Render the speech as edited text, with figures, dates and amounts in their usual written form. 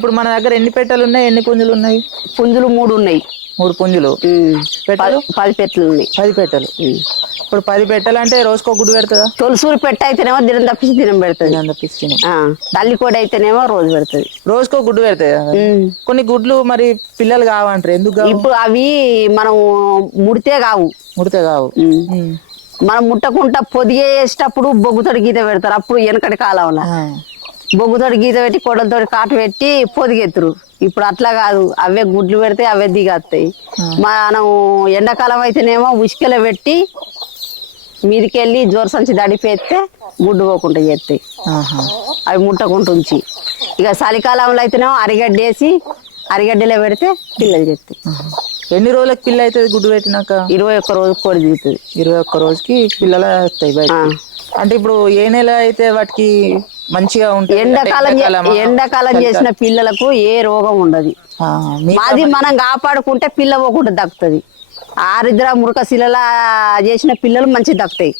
ఇప్పుడు మన దగ్గర ఎన్ని పెట్టెలు ఉన్నాయి, ఎన్ని పుంజులు ఉన్నాయి? పుంజులు 3 ఉన్నాయి. 3 పుంజులు. పెట్టెలు 10 పెట్టెలు ఉన్నాయి. 10 పెట్టెలు. ఇప్పుడు 10 పెట్టెలు అంటే రోజుకో గుడ్డు పెడుతుందా? తొలసూరు పెట్ట అయితేనేమో దినం తప్పించి దినం పెడుతుంది. తల్లి కూడా అయితేనేమో రోజు పెడుతుంది. రోజుకో గుడ్డు పెడతాయి. కొన్ని గుడ్లు మరి పిల్లలు కావంటారు, ఎందుకు కావు? ఇప్పుడు అవి మనం ముడితే కావు. మనం ముట్టకుండా పొదిగే వేసేటప్పుడు బొగ్గుతోటి గీత పెడతారు. అప్పుడు వెనకటి కాలంలో బొగ్గుతోటి గీత పెట్టి కొడలతో కాటు పెట్టి పొదిగెత్తురు. ఇప్పుడు అట్లా కాదు, అవే గుడ్లు పెడితే అవే దిగేస్తాయి. మనం ఎండాకాలం అయితేనేమో ఉసుకలో పెట్టి మీదికెళ్ళి జోర సంచి దడిపేస్తే గుడ్డు పోకుండా చేస్తాయి. అవి ముట్టకుండా ఉంచి ఇక చలికాలంలో అయితేనేమో అరిగడ్డేసి అరిగడ్డలో పెడితే పిల్లలు చేస్తాయి. ఎన్ని రోజులకు పిల్ల అవుతుంది గుడ్డు పెట్టినాక? 21 రోజు కోడి దిగుతుంది. 21 రోజుకి పిల్లలు వస్తాయి బయట. అంటే ఇప్పుడు ఏ నెల అయితే వాటికి మంచిగా ఉంటుంది? ఎండాకాలం చేసిన పిల్లలకు ఏ రోగం ఉండదు. మాది మనం కాపాడుకుంటే పిల్ల పోకుండా దక్కుతుంది. ఆరిద్ర మురకశిలలా చేసిన పిల్లలు మంచిగా దక్కుతాయి.